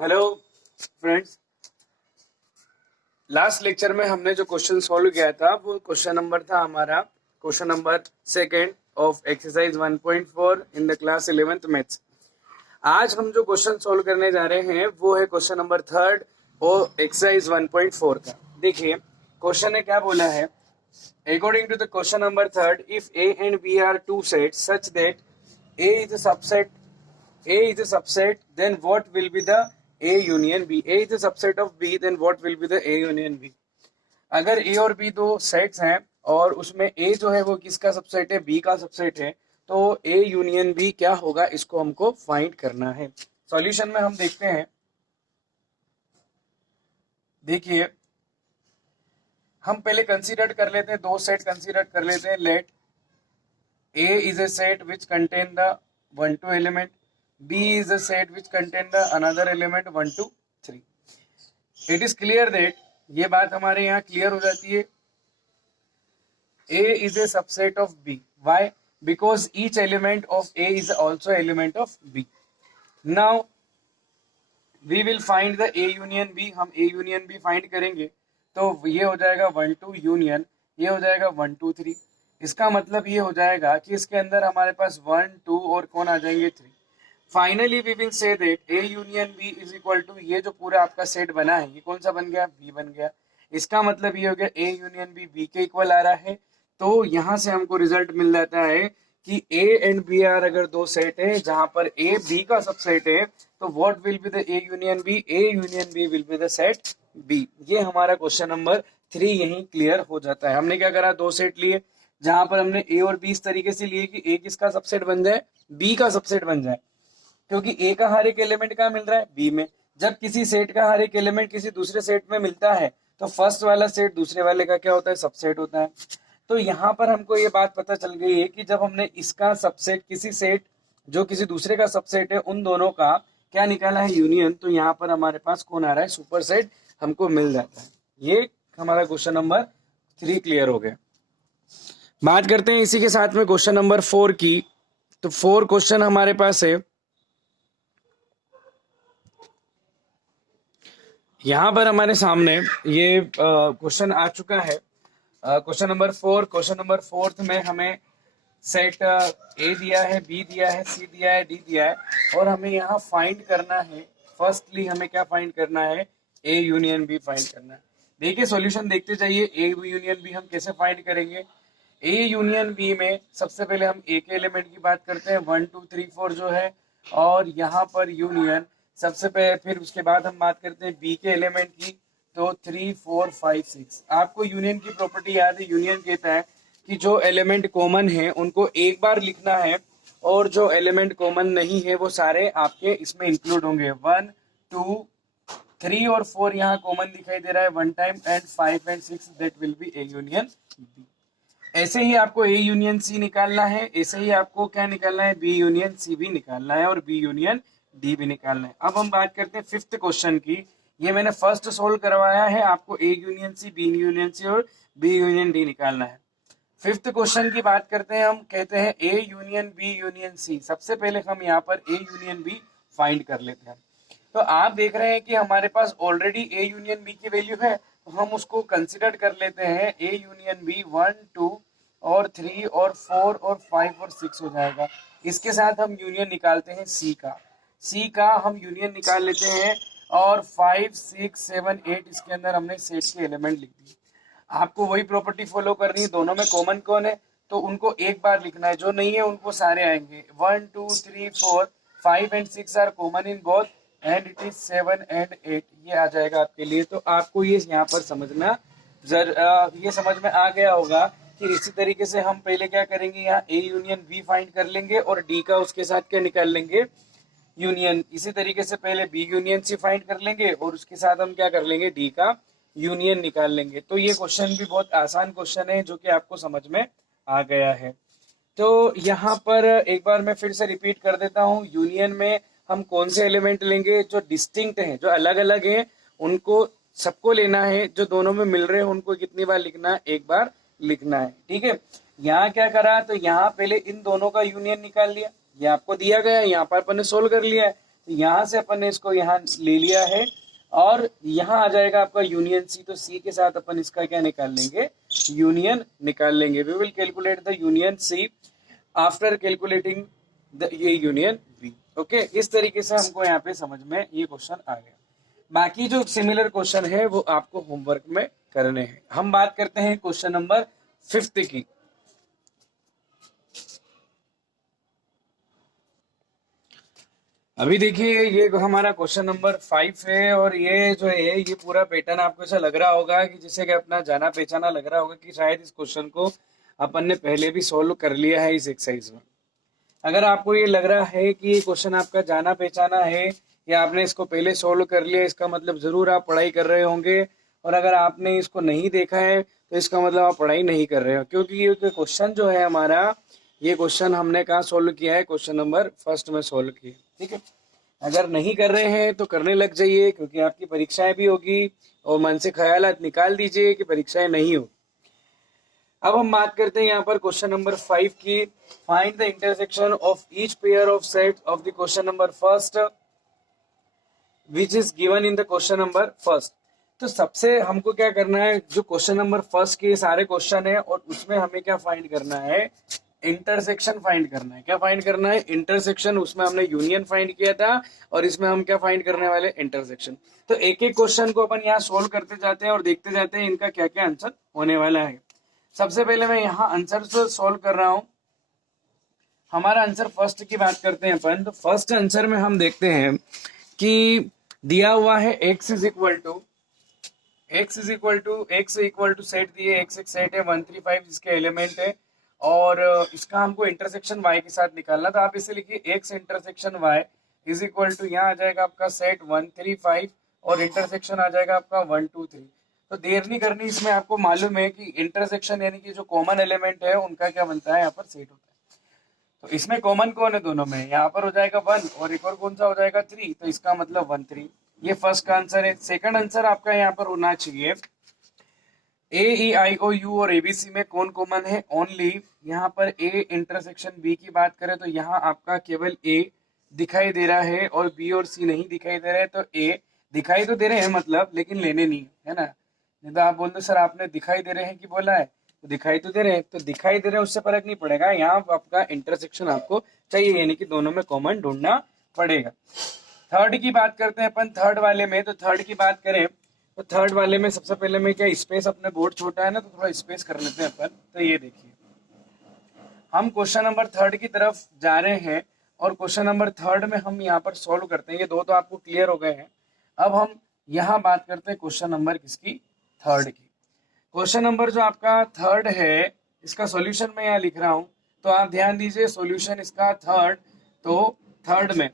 Hello friends, last lecture में हमने जो क्वेश्चन सॉल्व किया था वो क्वेश्चन नंबर था हमारा question number second of exercise 1.4 in the class 11th maths. आज हम जो क्वेश्चन सॉल्व करने जा रहे हैं वो है क्वेश्चन नंबर थर्ड और एक्सरसाइज 1.4 का। देखिए क्वेश्चन ने क्या बोला है, according to the question number third, if A and B are two sets such that A is a subset then what will be the A union B? A is a subset of B, then what will be the A union B? अगर A और B दो sets हैं और उसमें A जो है वो किसका सबसेट है, B का सबसेट है, तो A यूनियन B क्या होगा, इसको हमको फाइंड करना है। सॉल्यूशन में हम देखते हैं, देखिए हम पहले कंसीडर कर लेते हैं, दो सेट कंसीडर कर लेते हैं। Let A is a set which contain the 1 2 element, B is a set which contain the another element 1 2 3. It is clear that ये बात हमारे यहाँ क्लियर हो जाती है, A is a subset of B. Why? Because each element of A is also element of B. Now we will find the A union B. हम A union B find करेंगे तो ये हो जाएगा 1 2 यूनियन, ये हो जाएगा 1 2 3। इसका मतलब ये हो जाएगा कि इसके अंदर हमारे पास 1 2 और कौन आ जाएंगे 3। Finally we will say that A union B is equal to, ये जो पूरा आपका सेट बना है ये कौन सा बन गया, बी बन गया। इसका मतलब ये हो गया ए यूनियन बी बी के इक्वल आ रहा है। तो यहाँ से हमको रिजल्ट मिल जाता है कि ए एंड बी आर अगर दो सेट है जहां पर ए बी का सबसेट है, तो what will be the A union B, A union B will be the set B. ये हमारा क्वेश्चन नंबर 3 यही क्लियर हो जाता है। हमने क्या करा, दो सेट लिए जहां पर हमने ए और बी इस तरीके से लिए कि ए किसका सबसेट बन जाए, बी का सबसेट बन जाए, क्योंकि ए का हर एक एलिमेंट कहाँ मिल रहा है, बी में। जब किसी सेट का हर एक एलिमेंट किसी दूसरे सेट में मिलता है तो फर्स्ट वाला सेट दूसरे वाले का क्या होता है, सबसेट होता है। तो यहाँ पर हमको ये बात पता चल गई है कि जब हमने इसका सबसेट किसी सेट जो किसी दूसरे का सबसेट है उन दोनों का क्या निकाला है, यूनियन, तो यहाँ पर हमारे पास कौन आ रहा है, सुपर सेट हमको मिल जाता है। ये हमारा क्वेश्चन नंबर 3 क्लियर हो गया। बात करते हैं इसी के साथ में क्वेश्चन नंबर 4 की। तो 4 क्वेश्चन हमारे पास है, यहाँ पर हमारे सामने ये क्वेश्चन आ चुका है, क्वेश्चन नंबर 4। क्वेश्चन नंबर 4 में हमें सेट ए दिया है, बी दिया है, सी दिया है, डी दिया है, और हमें यहाँ फाइंड करना है। फर्स्टली हमें क्या फाइंड करना है, ए यूनियन बी फाइंड करना है। देखिए सॉल्यूशन देखते जाइए, ए यूनियन बी हम कैसे फाइंड करेंगे। ए यूनियन बी में सबसे पहले हम ए के एलिमेंट की बात करते हैं, 1 2 3 4 जो है, और यहाँ पर यूनियन सबसे पहले, फिर उसके बाद हम बात करते हैं बी के एलिमेंट की, तो 3 4 5 6। आपको यूनियन की प्रॉपर्टी याद है, यूनियन कहता है कि जो एलिमेंट कॉमन है उनको एक बार लिखना है और जो एलिमेंट कॉमन नहीं है वो सारे आपके इसमें इंक्लूड होंगे। 1 2 3 और 4 यहाँ कॉमन दिखाई दे रहा है one time, and 5 and 6 that will be A union B. ऐसे ही आपको ए यूनियन सी निकालना है, ऐसे ही आपको क्या निकालना है, बी यूनियन सी भी निकालना है, और बी यूनियन डी भी निकालना है। अब हम बात करते हैं 5th क्वेश्चन की। ये मैंने फर्स्ट सोल्व करवाया है, आपको A union C, B union C और बी यूनियन डी निकालना है। 5th क्वेश्चन की बात करते हैं, हम कहते हैं A union B union C. सबसे पहले हम यहाँ पर ए यूनियन बी फाइंड कर लेते हैं। तो आप देख रहे हैं कि हमारे पास ऑलरेडी ए यूनियन बी की वैल्यू है, तो हम उसको कंसिडर कर लेते हैं। ए यूनियन बी 1 2 और 3 और 4 और 5 और 6 हो जाएगा। इसके साथ हम यूनियन निकालते हैं सी का हम यूनियन निकाल लेते हैं, और 5 6 7 8 इसके अंदर हमने सेट के एलिमेंट लिख दिए। आपको वही प्रॉपर्टी फॉलो करनी है, दोनों में कॉमन कौन है तो उनको एक बार लिखना है, जो नहीं है उनको सारे आएंगे। 1 2 3 4 5 and 6 are common in both, and it is 7 and 8, ये आ जाएगा आपके लिए। तो आपको ये यहाँ पर समझना ये समझ में आ गया होगा कि इसी तरीके से हम पहले क्या करेंगे, यहाँ ए यूनियन बी फाइंड कर लेंगे और डी का उसके साथ क्या निकाल लेंगे, यूनियन। इसी तरीके से पहले बी यूनियन सी फाइंड कर लेंगे और उसके साथ हम क्या कर लेंगे, डी का यूनियन निकाल लेंगे। तो ये क्वेश्चन भी बहुत आसान क्वेश्चन है जो कि आपको समझ में आ गया है। तो यहाँ पर एक बार मैं फिर से रिपीट कर देता हूँ, यूनियन में हम कौन से एलिमेंट लेंगे, जो डिस्टिंक्ट हैं, जो अलग अलग हैं, उनको सबको लेना है। जो दोनों में मिल रहे हैं उनको कितनी बार लिखना है, एक बार लिखना है, ठीक है। यहाँ क्या करा, तो यहाँ पहले इन दोनों का यूनियन निकाल लिया, ये आपको दिया गया, यहाँ पर अपन ने सोल्व कर लिया है। तो यहाँ से अपन ने इसको यहाँ ले लिया है और यहाँ आ जाएगा आपका यूनियन सी, तो सी के साथ अपन इसका क्या निकाल लेंगे, यूनियन निकाल लेंगे। We will calculate the union C after calculating the ये यूनियन बी। ओके, इस तरीके से हमको यहाँ पे समझ में ये क्वेश्चन आ गया। बाकी जो सिमिलर क्वेश्चन है वो आपको होमवर्क में करने हैं। हम बात करते हैं क्वेश्चन नंबर 5 की। अभी देखिए ये हमारा क्वेश्चन नंबर 5 है और ये जो है ये पूरा पैटर्न आपको ऐसा लग रहा होगा कि जैसे कि अपना जाना पहचाना लग रहा होगा कि शायद इस क्वेश्चन को अपन ने पहले भी सॉल्व कर लिया है इस एक्सरसाइज में। अगर आपको ये लग रहा है कि ये क्वेश्चन आपका जाना पहचाना है या आपने इसको पहले सॉल्व कर लिया, इसका मतलब जरूर आप पढ़ाई कर रहे होंगे। और अगर आपने इसको नहीं देखा है तो इसका मतलब आप पढ़ाई नहीं कर रहे हो, क्योंकि ये क्वेश्चन जो है हमारा, ये क्वेश्चन हमने कहाँ सोल्व किया है, क्वेश्चन नंबर 1 में सोल्व किया। ठीक है, अगर नहीं कर रहे हैं तो करने लग जाइए, क्योंकि आपकी परीक्षाएं भी होगी और मन से ख्यालात निकाल दीजिए कि परीक्षाएं नहीं हो। अब हम बात करते हैं यहाँ पर क्वेश्चन नंबर 5 की। Find the intersection of each pair of set of the question number 1 which is given in the question number 1। तो सबसे हमको क्या करना है, जो क्वेश्चन नंबर 1 के सारे क्वेश्चन है और उसमें हमें क्या फाइंड करना है, इंटरसेक्शन फाइंड करना है। क्या फाइंड करना है, इंटरसेक्शन। उसमें हमने यूनियन फाइंड किया था और इसमें हम क्या फाइंड करने वाले, इंटरसेक्शन। तो एक एक क्वेश्चन को अपन यहाँ सोल्व करते जाते हैं और देखते जाते हैं इनका क्या क्या आंसर होने वाला है। सबसे पहले मैं यहाँ आंसर सोल्व कर रहा हूँ। हमारा आंसर फर्स्ट की बात करते हैं अपन। तो फर्स्ट आंसर में हम देखते हैं कि दिया हुआ है x is equal to set दिए, x एक सेट है 135 जिसके एलिमेंट है और इसका हमको इंटरसेक्शन y के साथ निकालना। तो आप इसे लिखिए x intersection y is equal to, यहाँ आ जाएगा आपका सेट 135 और इंटरसेक्शन आ जाएगा आपका 123। तो देर नहीं करनी, इसमें आपको मालूम है कि इंटरसेक्शन यानी कि जो कॉमन एलिमेंट है उनका क्या बनता है, यहाँ पर सेट होता है। तो इसमें कॉमन कौन है दोनों में, यहाँ पर हो जाएगा 1 और एक और कौन सा हो जाएगा 3, तो इसका मतलब 13। ये फर्स्ट का आंसर है। सेकंड आंसर आपका यहाँ पर होना चाहिए ए ई आई ओ यू और एबीसी में कौन कॉमन है, ओनली। यहाँ पर ए इंटरसेक्शन बी की बात करें तो यहाँ आपका केवल ए दिखाई दे रहा है और बी और सी नहीं दिखाई दे रहे हैं। तो ए दिखाई तो दे रहे हैं मतलब, लेकिन लेने नहीं है ना। नहीं तो आप बोल दो सर आपने दिखाई दे रहे हैं कि बोला है, तो दिखाई तो दे रहे हैं, तो दिखाई दे रहे हैं उससे फर्क नहीं पड़ेगा। यहाँ आपका इंटरसेक्शन आपको चाहिए, यानी कि दोनों में कॉमन ढूंढना पड़ेगा। थर्ड की बात करते हैं अपन, थर्ड वाले में। तो थर्ड की बात करें तो थर्ड वाले में सबसे पहले में क्या, स्पेस, अपने बोर्ड छोटा है ना तो थोड़ा स्पेस कर लेते हैं अपन। तो ये देखिए हम क्वेश्चन नंबर 3 की तरफ जा रहे हैं और क्वेश्चन नंबर 3 में हम यहाँ पर सॉल्व करते हैं। ये दो तो आपको क्लियर हो गए हैं। अब हम यहाँ बात करते हैं क्वेश्चन नंबर किसकी, 3 की। क्वेश्चन नंबर जो आपका 3 है इसका सॉल्यूशन मैं यहाँ लिख रहा हूँ, तो आप ध्यान दीजिए सॉल्यूशन इसका 3। तो 3 में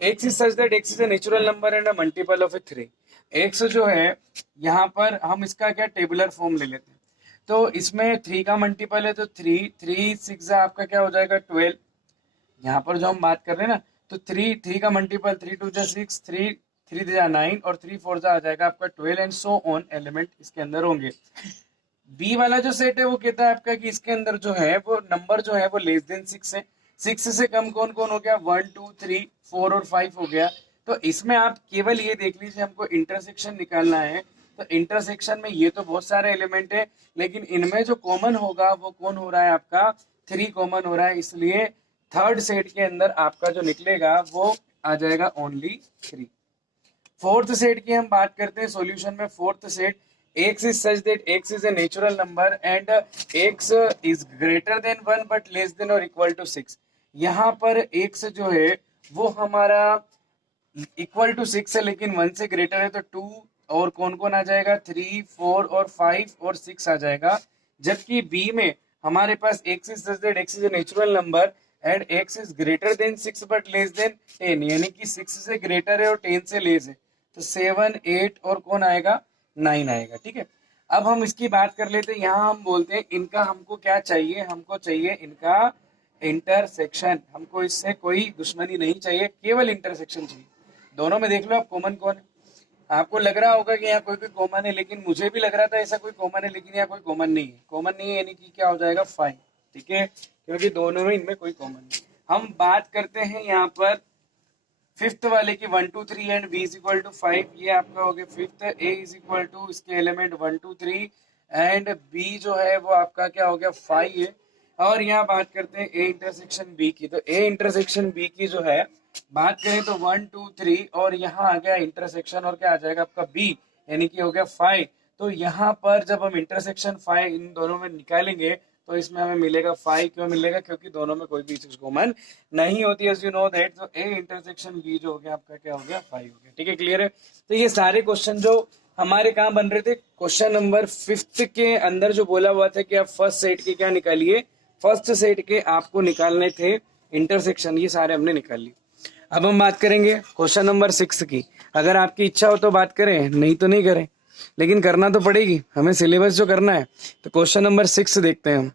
x is such that x is a natural number and a multiple of A 3। x जो है यहाँ पर हम इसका क्या टेबुलर फॉर्म ले लेते हैं। तो इसमें 3 का मल्टीपल है तो 3 6 आपका क्या हो जाएगा 12। यहाँ पर जो हम बात कर रहे हैं ना, तो 3 का मल्टीपल 3 2 6, 3 9 और 3 4 आ जाएगा आपका 12 एंड सो ऑन एलिमेंट इसके अंदर होंगे। बी वाला जो सेट है वो कहता है आपका कि इसके अंदर जो है वो नंबर जो है वो लेस देन 6 है। 6 से कम कौन कौन हो गया, 1 2 3 4 और 5 हो गया। तो इसमें आप केवल ये देख लीजिए, हमको इंटरसेक्शन निकालना है। तो इंटरसेक्शन में ये तो बहुत सारे एलिमेंट है, लेकिन इनमें जो कॉमन होगा वो कौन हो रहा है आपका 3 कॉमन हो रहा है। इसलिए थर्ड सेट के अंदर आपका जो निकलेगा वो आ जाएगा ओनली 3। फोर्थ सेट की हम बात करते हैं सॉल्यूशन में। Fourth set x is such that x is a natural number and x is greater than 1 but less than or equal to 6। यहाँ पर x जो है वो हमारा इक्वल टू 6 है लेकिन 1 से ग्रेटर है, तो 2 और कौन कौन आ जाएगा 3 4 और 5 और 6 आ जाएगा। जबकि b में हमारे पास x is such that x is a natural number and x is greater than 6 but less than 10, यानी कि 6 से ग्रेटर है और 10 से लेस है। तो 7 8 और कौन आएगा 9 आएगा। ठीक है, अब हम इसकी बात कर लेते हैं। यहाँ हम बोलते हैं इनका हमको क्या चाहिए, हमको चाहिए इनका इंटरसेक्शन। हमको इससे कोई दुश्मनी नहीं चाहिए, केवल इंटरसेक्शन चाहिए। दोनों में देख लो आप कॉमन कौन है। आपको लग रहा होगा कि यहाँ कोई कोई कॉमन है, लेकिन मुझे भी लग रहा था ऐसा कोई कॉमन है, लेकिन यहाँ कोई कॉमन नहीं है। कॉमन नहीं है यानी कि क्या हो जाएगा 5। ठीक है, क्योंकि दोनों में इनमें कोई कॉमन नहीं। हम बात करते हैं यहाँ पर फिफ्थ वाले की 1 2 3 and b is equal to 5, ये आपका हो गया fifth. a is equal to इसके एलिमेंट 1 2 3 एंड b जो है वो आपका क्या हो गया 5 है। और यहाँ बात करते हैं a इंटरसेक्शन b की, तो a इंटरसेक्शन b की जो है बात करें तो 1 2 3 और यहाँ आ गया इंटरसेक्शन और क्या आ जाएगा आपका b, यानी कि हो गया 5। तो यहाँ पर जब हम इंटरसेक्शन 5 इन दोनों में निकालेंगे तो इसमें हमें मिलेगा 5। क्यों मिलेगा? क्योंकि दोनों में कोई भी चीज कॉमन नहीं होती, एज यू नो दैट। तो ए इंटरसेक्शन बी जो हो गया आपका क्या हो गया 5 हो गया। ठीक है, क्लियर है? तो ये सारे क्वेश्चन जो हमारे कहाँ बन रहे थे, क्वेश्चन नंबर 5 के अंदर जो बोला हुआ था कि आप फर्स्ट सेट के क्या निकालिए, फर्स्ट सेट के आपको निकालने थे इंटरसेक्शन, ये सारे हमने निकाल लिए। अब हम बात करेंगे क्वेश्चन नंबर 6 की। अगर आपकी इच्छा हो तो बात करें, नहीं तो नहीं करें, लेकिन करना तो पड़ेगी हमें, सिलेबस जो करना है। तो क्वेश्चन नंबर 6 देखते हैं हम।